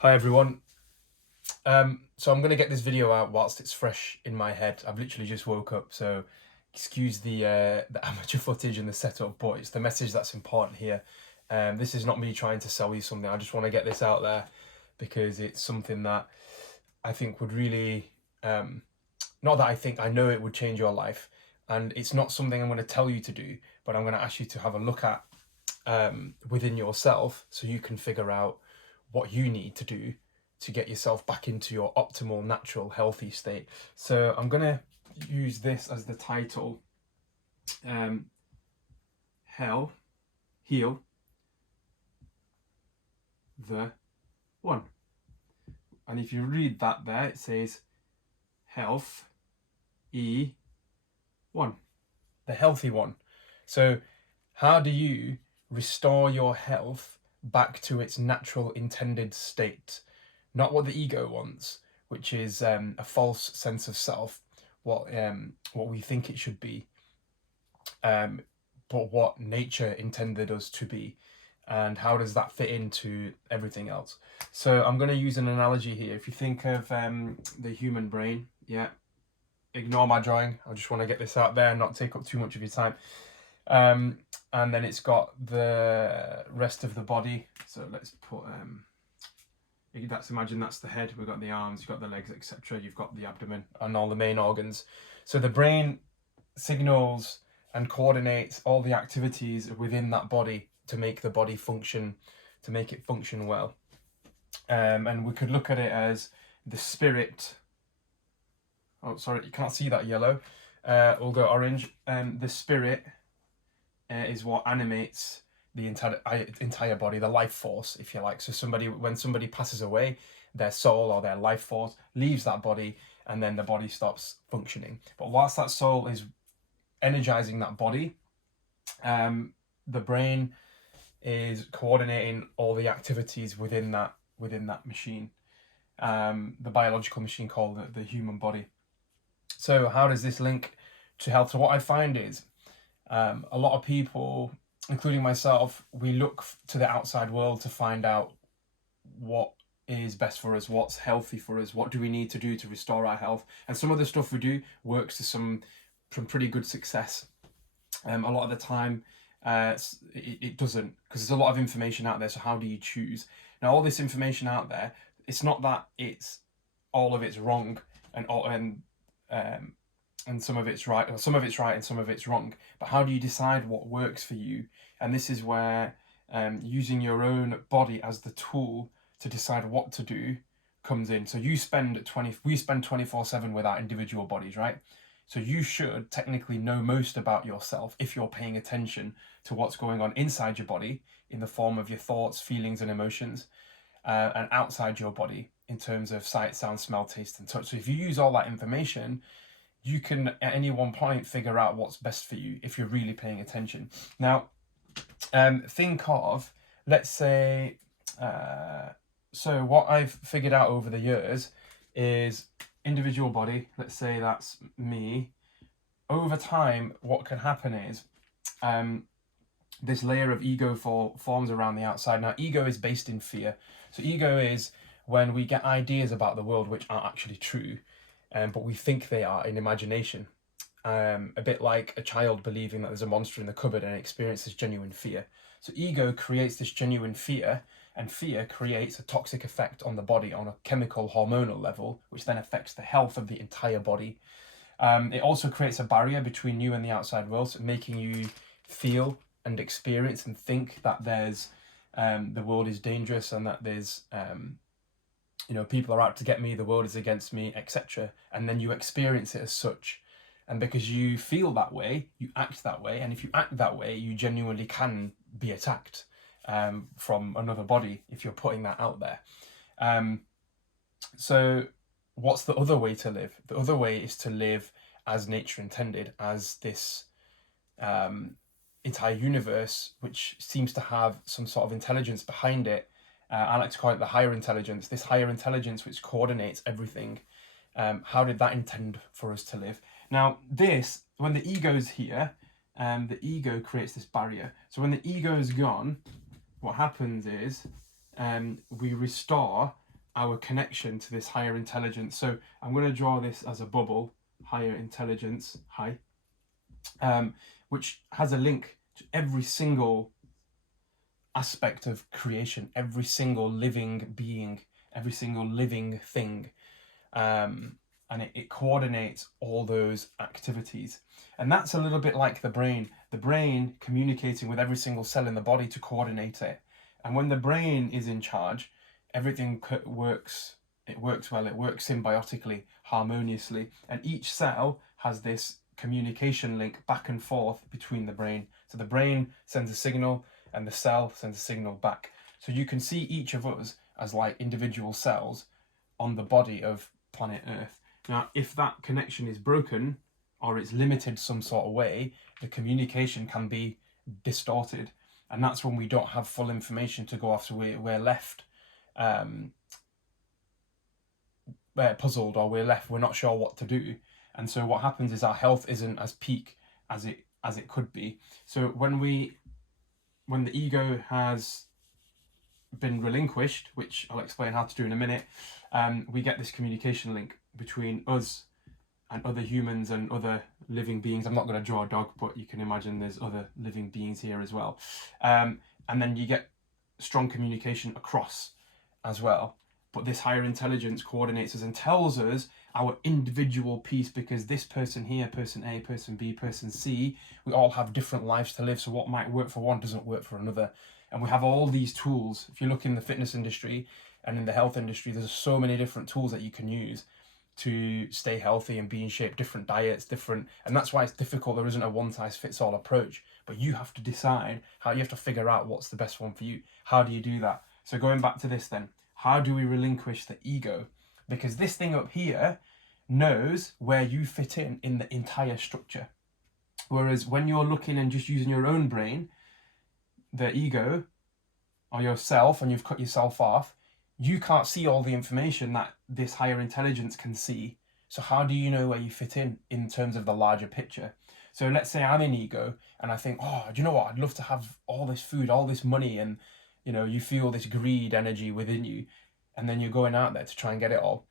Hi everyone. So I'm gonna get this video out whilst it's fresh in my head. I've literally just woke up, so excuse the amateur footage and the setup, but it's the message that's important here. This is not me trying to sell you something. I just want to get this out there because it's something that I think would really, not that I think, I know it would change your life, and it's not something I'm going to tell you to do, but I'm going to ask you to have a look at within yourself so you can figure out what you need to do to get yourself back into your optimal, natural, healthy state. So I'm going to use this as the title. Heal the one. And if you read that there, it says health one, the healthy one. So how do you restore your health back to its natural intended state? Not what the ego wants, which is a false sense of self, what we think it should be, but what nature intended us to be. And how does that fit into everything else? So I'm going to use an analogy here. If you think of the human brain, yeah, ignore my drawing. I just want to get this out there and not take up too much of your time. And then it's got the rest of the body. So let's put, imagine that's the head. We've got the arms, you've got the legs, etc. You've got the abdomen and all the main organs. So the brain signals and coordinates all the activities within that body to make the body function, to make it function well. And we could look at it as the spirit. Oh, sorry, you can't see that yellow. We'll go orange. The spirit is what animates the entire body, the life force, if you like. So when somebody passes away, their soul or their life force leaves that body, and then the body stops functioning. But whilst that soul is energizing that body, the brain is coordinating all the activities within that machine, the biological machine called the human body. So how does this link to health? So what I find is a lot of people, including myself, we look to the outside world to find out what is best for us, what's healthy for us, what do we need to do to restore our health. And some of the stuff we do works to some pretty good success. A lot of the time it doesn't, because there's a lot of information out there. So how do you choose? Now, all this information out there, it's not that it's all of it's wrong and some of it's right, or some of it's right and some of it's wrong. But how do you decide what works for you? And this is where using your own body as the tool to decide what to do comes in. So we spend 24/7 with our individual bodies, right? So you should technically know most about yourself if you're paying attention to what's going on inside your body in the form of your thoughts, feelings, and emotions, and outside your body in terms of sight, sound, smell, taste, and touch. So if you use all that information, you can at any one point figure out what's best for you if you're really paying attention. Now, think of, let's say, so what I've figured out over the years is individual body. Let's say that's me. Over time, what can happen is this layer of ego forms around the outside. Now, ego is based in fear. So ego is when we get ideas about the world which aren't actually true, but we think they are in imagination. A bit like a child believing that there's a monster in the cupboard and experiences genuine fear. So ego creates this genuine fear, and fear creates a toxic effect on the body on a chemical hormonal level, which then affects the health of the entire body. It also creates a barrier between you and the outside world, so making you feel and experience and think that there's the world is dangerous and that there's people are out to get me, the world is against me, etc. And then you experience it as such. And because you feel that way, you act that way. And if you act that way, you genuinely can be attacked from another body if you're putting that out there. So what's the other way to live? The other way is to live as nature intended, as this entire universe, which seems to have some sort of intelligence behind it. I like to call it the higher intelligence, this higher intelligence which coordinates everything. How did that intend for us to live? Now, when the ego's here, the ego creates this barrier. So when the ego's gone, what happens is we restore our connection to this higher intelligence. So I'm going to draw this as a bubble, higher intelligence, high, which has a link to every single aspect of creation, every single living being, every single living thing. And it coordinates all those activities. And that's a little bit like the brain communicating with every single cell in the body to coordinate it. And when the brain is in charge, everything works. It works well, it works symbiotically, harmoniously. And each cell has this communication link back and forth between the brain. So the brain sends a signal and the cell sends a signal back. So you can see each of us as like individual cells on the body of planet Earth. Now, if that connection is broken or it's limited some sort of way, the communication can be distorted. And that's when we don't have full information to go off. So we're left puzzled, or we're not sure what to do. And so what happens is our health isn't as peak as it could be. So when the ego has been relinquished, which I'll explain how to do in a minute, we get this communication link between us and other humans and other living beings. I'm not going to draw a dog, but you can imagine there's other living beings here as well. And then you get strong communication across as well. But this higher intelligence coordinates us and tells us our individual piece, because this person here, person A, person B, person C, we all have different lives to live. So what might work for one doesn't work for another. And we have all these tools. If you look in the fitness industry and in the health industry, there's so many different tools that you can use to stay healthy and be in shape, different diets, and that's why it's difficult. There isn't a one size fits all approach, but you have to decide how, you have to figure out what's the best one for you. How do you do that? So going back to this then, how do we relinquish the ego? Because this thing up here knows where you fit in the entire structure. Whereas when you're looking and just using your own brain, the ego or yourself, and you've cut yourself off, you can't see all the information that this higher intelligence can see. So how do you know where you fit in terms of the larger picture? So let's say I'm in ego and I think, oh, do you know what? I'd love to have all this food, all this money, and you know, you feel this greed energy within you, and then you're going out there to try and get it all,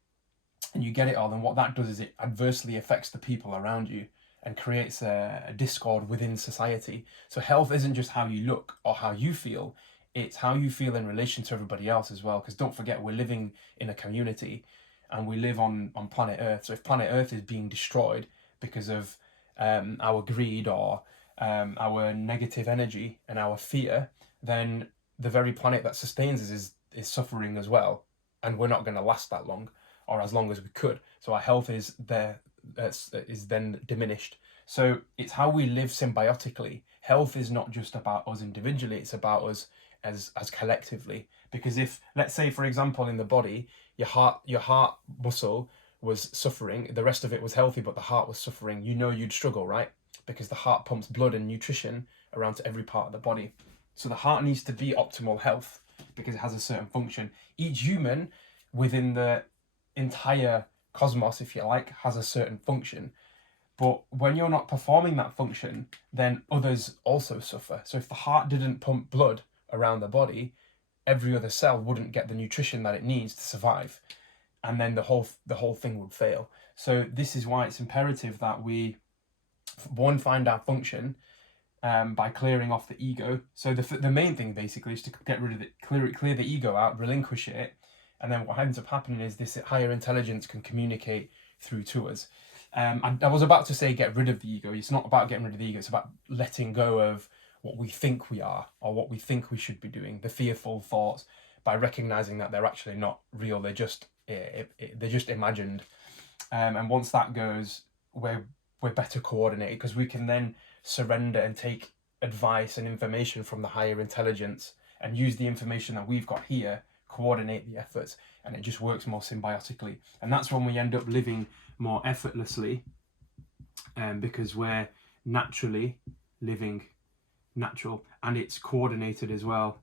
and you get it all, and what that does is it adversely affects the people around you and creates a discord within society. So health isn't just how you look or how you feel, it's how you feel in relation to everybody else as well. Because don't forget, we're living in a community and we live on planet Earth. So if planet Earth is being destroyed because of our greed or our negative energy and our fear, then the very planet that sustains us is suffering as well. And we're not going to last that long, or as long as we could. So our health is then diminished. So it's how we live symbiotically. Health is not just about us individually, it's about us as collectively. Because if, let's say for example, in the body, your heart muscle was suffering, the rest of it was healthy, but the heart was suffering, you know you'd struggle, right? Because the heart pumps blood and nutrition around to every part of the body. So the heart needs to be optimal health because it has a certain function. Each human within the entire cosmos, if you like, has a certain function. But when you're not performing that function, then others also suffer. So if the heart didn't pump blood around the body, every other cell wouldn't get the nutrition that it needs to survive. And then the whole thing would fail. So this is why it's imperative that we, one, find our function by clearing off the ego. So the main thing basically is to get rid of it, clear the ego out, relinquish it. And then what ends up happening is this higher intelligence can communicate through to us. I was about to say get rid of the ego. It's not about getting rid of the ego. It's about letting go of what we think we are or what we think we should be doing, the fearful thoughts, by recognizing that they're actually not real. They're just imagined. And once that goes, we're better coordinated, because we can then surrender and take advice and information from the higher intelligence and use the information that we've got here, coordinate the efforts, and it just works more symbiotically. And that's when we end up living more effortlessly, because we're naturally living natural, and it's coordinated as well.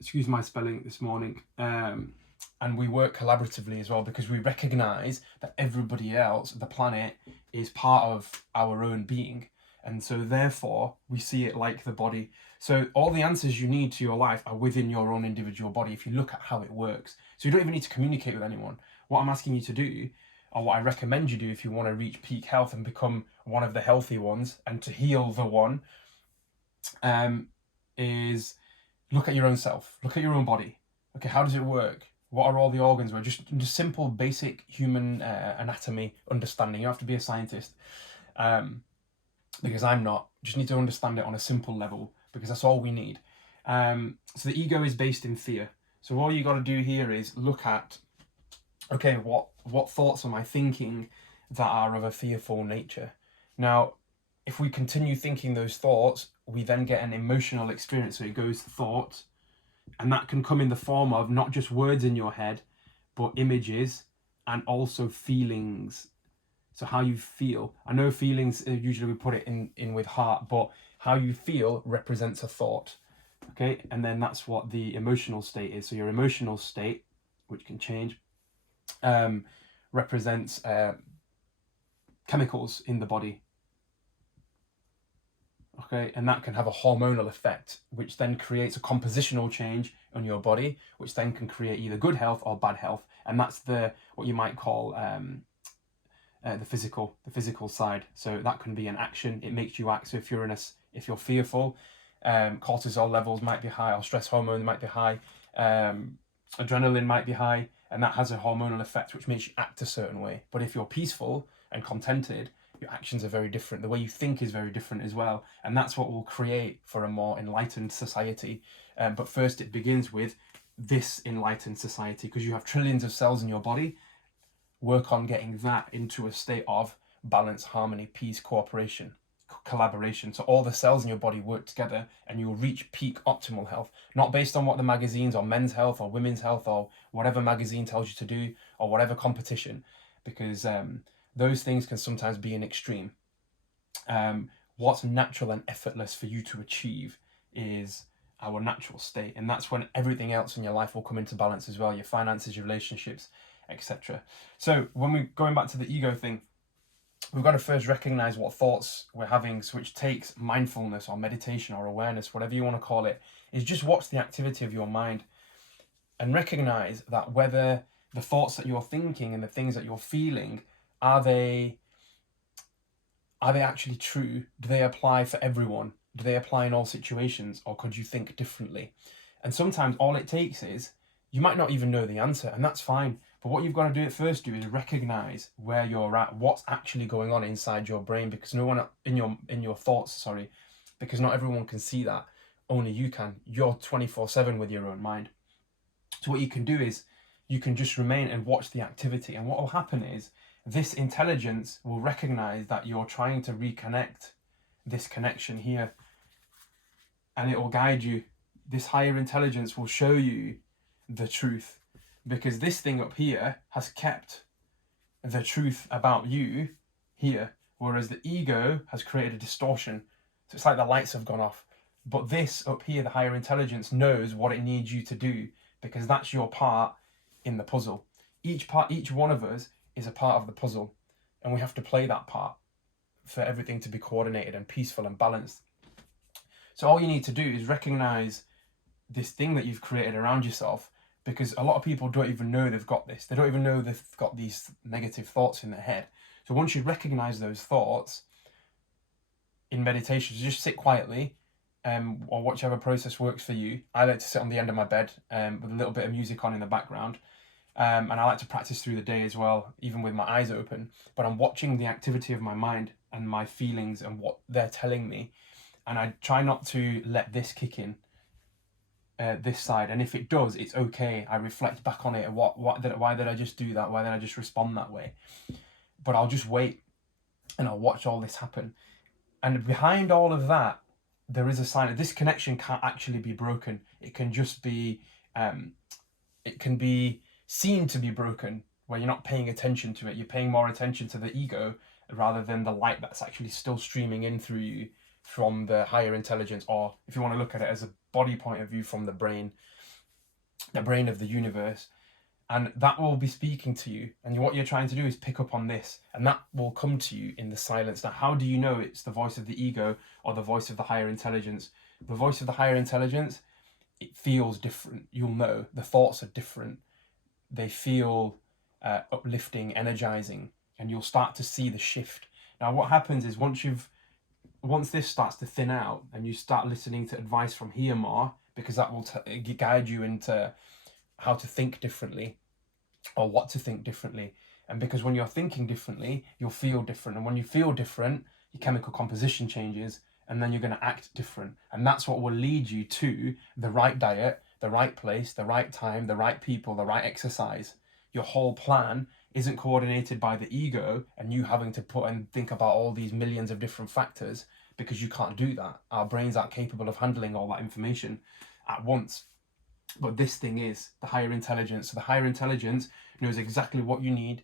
Excuse my spelling this morning. And we work collaboratively as well, because we recognize that everybody else, the planet, is part of our own being. And so therefore we see it like the body. So all the answers you need to your life are within your own individual body if you look at how it works. So you don't even need to communicate with anyone. What I'm asking you to do, or what I recommend you do if you want to reach peak health and become one of the healthy ones and to heal the one, is look at your own self, look at your own body. Okay, how does it work? What are all the organs? Just simple, basic human anatomy understanding. You don't have to be a scientist, because I'm not. Just need to understand it on a simple level, because that's all we need. So the ego is based in fear. So all you got to do here is look at, okay, what thoughts am I thinking that are of a fearful nature? Now, if we continue thinking those thoughts, we then get an emotional experience. So it goes thought, and that can come in the form of not just words in your head, but images and also feelings. So how you feel. I know feelings, usually we put it in with heart, but how you feel represents a thought. Okay, and then that's what the emotional state is. So your emotional state, which can change, represents chemicals in the body. Okay, and that can have a hormonal effect, which then creates a compositional change on your body, which then can create either good health or bad health. And that's what you might call the physical side. So that can be an action. It makes you act. So if you're fearful, cortisol levels might be high, or stress hormones might be high, adrenaline might be high, and that has a hormonal effect which makes you act a certain way. But if you're peaceful and contented, your actions are very different. The way you think is very different as well, and that's what will create for a more enlightened society. But first, it begins with this enlightened society, because you have trillions of cells in your body. Work on getting that into a state of balance, harmony, peace, cooperation, collaboration. So all the cells in your body work together and you'll reach peak optimal health, not based on what the magazines or Men's Health or Women's Health or whatever magazine tells you to do, or whatever competition, because those things can sometimes be an extreme. What's natural and effortless for you to achieve is our natural state, and that's when everything else in your life will come into balance as well, your finances, your relationships, etc. So when we're going back to the ego thing, we've got to first recognize what thoughts we're having, which takes mindfulness or meditation or awareness, whatever you want to call it, is just watch the activity of your mind and recognize that whether the thoughts that you're thinking and the things that you're feeling, are they actually true? Do they apply for everyone? Do they apply in all situations, or could you think differently? And sometimes all it takes is, you might not even know the answer, and that's fine. But what you've got to do is recognize where you're at, what's actually going on inside your brain, because no one in your thoughts, because not everyone can see that. Only you can. You're 24/7 with your own mind. So what you can do is you can just remain and watch the activity, and what will happen is this intelligence will recognize that you're trying to reconnect this connection here, and it will guide you. This higher intelligence will show you the truth, because this thing up here has kept the truth about you here, whereas the ego has created a distortion. So it's like the lights have gone off. But this up here, the higher intelligence, knows what it needs you to do, because that's your part in the puzzle. Each one of us is a part of the puzzle, and we have to play that part for everything to be coordinated and peaceful and balanced. So all you need to do is recognize this thing that you've created around yourself, because a lot of people don't even know they've got this. They don't even know they've got these negative thoughts in their head. So once you recognize those thoughts in meditation, just sit quietly, or whichever process works for you. I like to sit on the end of my bed with a little bit of music on in the background. And I like to practice through the day as well, even with my eyes open. But I'm watching the activity of my mind and my feelings and what they're telling me. And I try not to let this kick in, this side. And if it does, it's okay. I reflect back on it. Why did I just do that? Why did I just respond that way? But I'll just wait and I'll watch all this happen. And behind all of that, there is a sign that this connection can't actually be broken. It can just be, it can be seen to be broken, where you're not paying attention to it. You're paying more attention to the ego rather than the light that's actually still streaming in through you from the higher intelligence, or if you want to look at it as a body point of view, from the brain of the universe. And that will be speaking to you. And what you're trying to do is pick up on this. And that will come to you in the silence. Now, how do you know it's the voice of the ego or the voice of the higher intelligence? The voice of the higher intelligence, it feels different. You'll know. The thoughts are different. They feel uplifting, energizing. And you'll start to see the shift. Now, what happens is once this starts to thin out and you start listening to advice from here more, because that will guide you into how to think differently or what to think differently. And because when you're thinking differently, you'll feel different. And when you feel different, your chemical composition changes, and then you're going to act different. And that's what will lead you to the right diet, the right place, the right time, the right people, the right exercise. Your whole plan isn't coordinated by the ego and you having to put and think about all these millions of different factors, because you can't do that. Our brains aren't capable of handling all that information at once. But this thing is the higher intelligence. So the higher intelligence knows exactly what you need,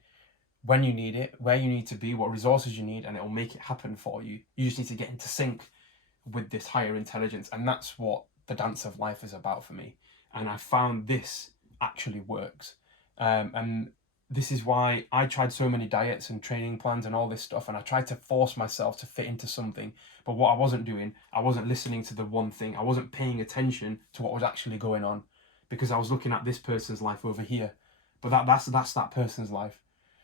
when you need it, where you need to be, what resources you need, and it will make it happen for you. You just need to get into sync with this higher intelligence. And that's what the dance of life is about for me. And I found this actually works. And this is why I tried so many diets and training plans and all this stuff. And I tried to force myself to fit into something. But what I wasn't doing, I wasn't listening to the one thing. I wasn't paying attention to what was actually going on, because I was looking at this person's life over here. But that's that person's life.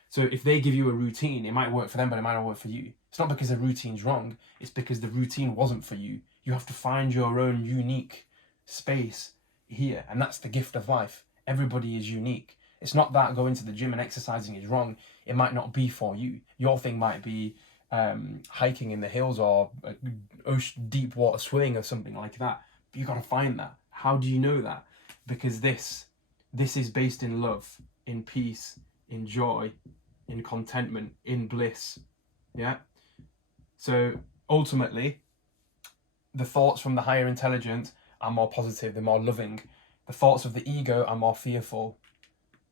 So if they give you a routine, it might work for them, but it might not work for you. It's not because the routine's wrong. It's because the routine wasn't for you. You have to find your own unique space here. And that's the gift of life. Everybody is unique. It's not that going to the gym and exercising is wrong. It might not be for you. Your thing might be hiking in the hills or deep water swimming or something like that. But you got to find that. How do you know that? Because this is based in love, in peace, in joy, in contentment, in bliss. Yeah. So ultimately, the thoughts from the higher intelligence are more positive, they're more loving. The thoughts of the ego are more fearful.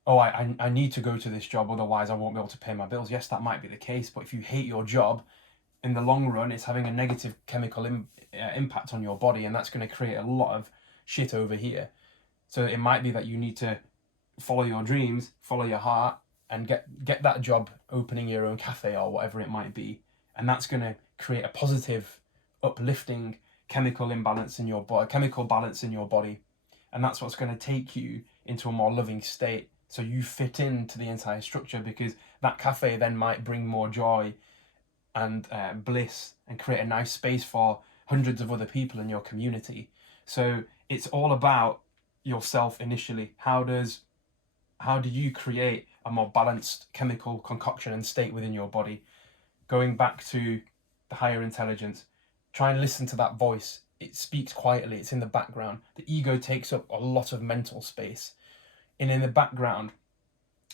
Oh, I need to go to this job, otherwise I won't be able to pay my bills. Yes, that might be the case, but if you hate your job, in the long run, it's having a negative chemical impact on your body, and that's going to create a lot of shit over here. So it might be that you need to follow your dreams, follow your heart, and get that job opening your own cafe or whatever it might be. And that's going to create a positive, uplifting chemical balance in your body. And that's what's going to take you into a more loving state. So you fit into the entire structure, because that cafe then might bring more joy and bliss and create a nice space for hundreds of other people in your community. So it's all about yourself initially. How do you create a more balanced chemical concoction and state within your body? Going back to the higher intelligence, try and listen to that voice. It speaks quietly, it's in the background. The ego takes up a lot of mental space. And in the background,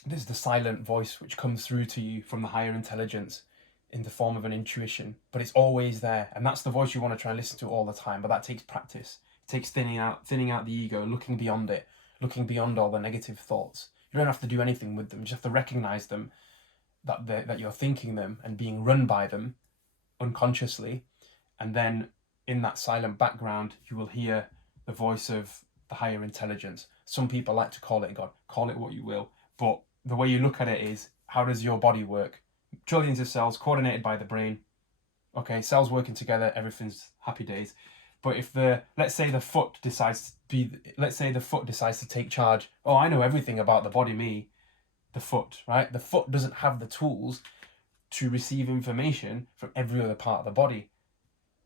there's the silent voice which comes through to you from the higher intelligence in the form of an intuition, but it's always there. And that's the voice you want to try and listen to all the time, but that takes practice. It takes thinning out the ego, looking beyond it, looking beyond all the negative thoughts. You don't have to do anything with them. You just have to recognize them, that you're thinking them and being run by them unconsciously. And then in that silent background, you will hear the voice of the higher intelligence. Some people like to call it God, call it what you will. But the way you look at it is, how does your body work? Trillions of cells coordinated by the brain. Okay, cells working together, everything's happy days. But if let's say the foot decides to take charge. Oh, I know everything about the body, me, the foot, right? The foot doesn't have the tools to receive information from every other part of the body,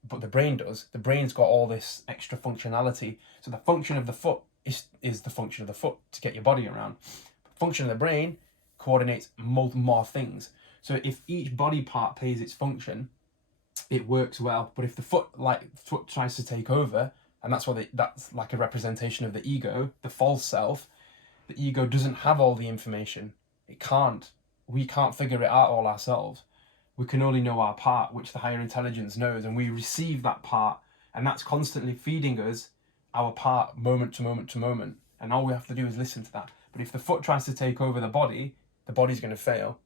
but the brain does. The brain's got all this extra functionality. So the function of the foot is the function of the foot to get your body around. The function of the brain coordinates more things. So if each body part plays its function, it works well. But if the foot tries to take over, and that's like a representation of the ego, the false self, the ego doesn't have all the information. It can't. We can't figure it out all ourselves. We can only know our part, which the higher intelligence knows, and we receive that part, and that's constantly feeding us our part moment to moment to moment. And all we have to do is listen to that. But if the foot tries to take over the body's going to fail.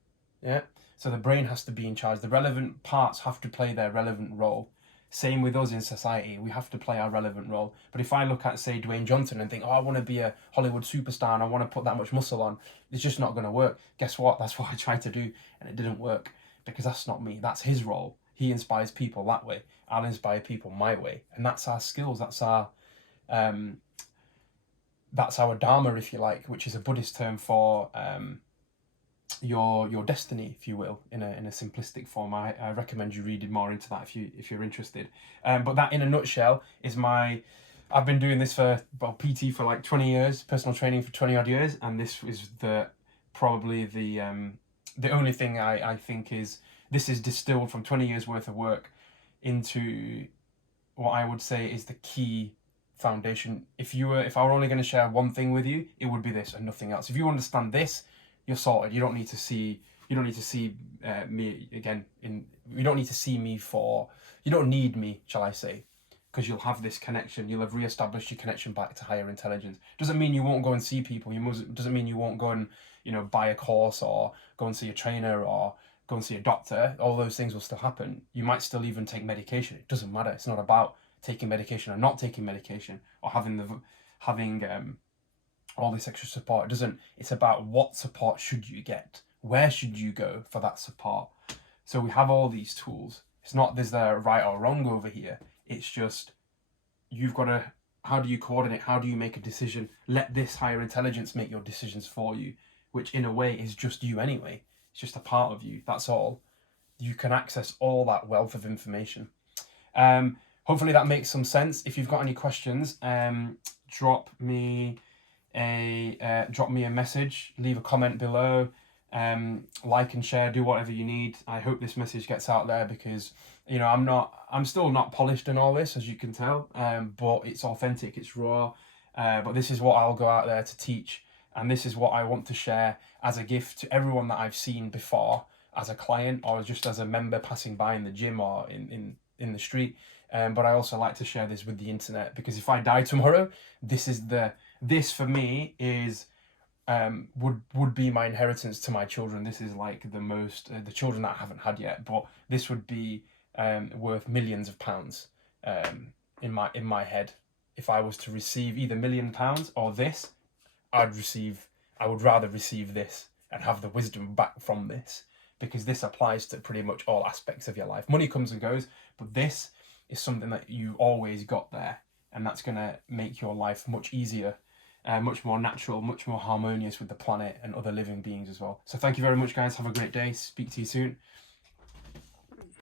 Yeah. So the brain has to be in charge. The relevant parts have to play their relevant role. Same with us in society. We have to play our relevant role. But if I look at, say, Dwayne Johnson and think, oh, I want to be a Hollywood superstar and I want to put that much muscle on, it's just not going to work. Guess what? That's what I tried to do and it didn't work, because that's not me. That's his role. He inspires people that way. I'll inspire people my way. And that's our skills. That's our dharma, if you like, which is a Buddhist term for your destiny, if you will, in a simplistic form. I recommend you reading more into that if you're interested. But that, in a nutshell, is I've been doing this for, well, PT for like 20 years, personal training for 20 odd years, and this is probably the only thing I think is, this is distilled from 20 years worth of work into what I would say is the key foundation. If I were only going to share one thing with you, it would be this and nothing else. If you understand this, you're sorted. You don't need to see me again. You don't need to see me you don't need me, shall I say, because you'll have this connection. You'll have re-established your connection back to higher intelligence. Doesn't mean you won't go and see people. Doesn't mean you won't go and buy a course or go and see a trainer or go and see a doctor. All those things will still happen. You might still even take medication. It doesn't matter. It's not about taking medication or not taking medication or having all this extra support. It's about what support should you get? Where should you go for that support? So we have all these tools. It's not there's a right or wrong over here. It's just, you've got to, how do you coordinate? How do you make a decision? Let this higher intelligence make your decisions for you, which in a way is just you anyway. It's just a part of you. That's all. You can access all that wealth of information. Hopefully that makes some sense. If you've got any questions, drop me a message, leave a comment below, like and share, do whatever you need. I hope this message gets out there, because I'm still not polished in all this, as you can tell, but it's authentic, it's raw, but this is what I'll go out there to teach, and this is what I want to share as a gift to everyone that I've seen before, as a client or just as a member passing by in the gym or in the street. But I also like to share this with the internet, because if I die tomorrow, this for me is would be my inheritance to my children. This is like the children that I haven't had yet, but this would be worth millions of pounds in my head. If I was to receive either £1 million or this, I would rather receive this and have the wisdom back from this, because this applies to pretty much all aspects of your life. Money comes and goes, but this is something that you always got there, and that's going to make your life much easier, much more natural, much more harmonious with the planet and other living beings as well. So thank you very much, guys. Have a great day. Speak to you soon.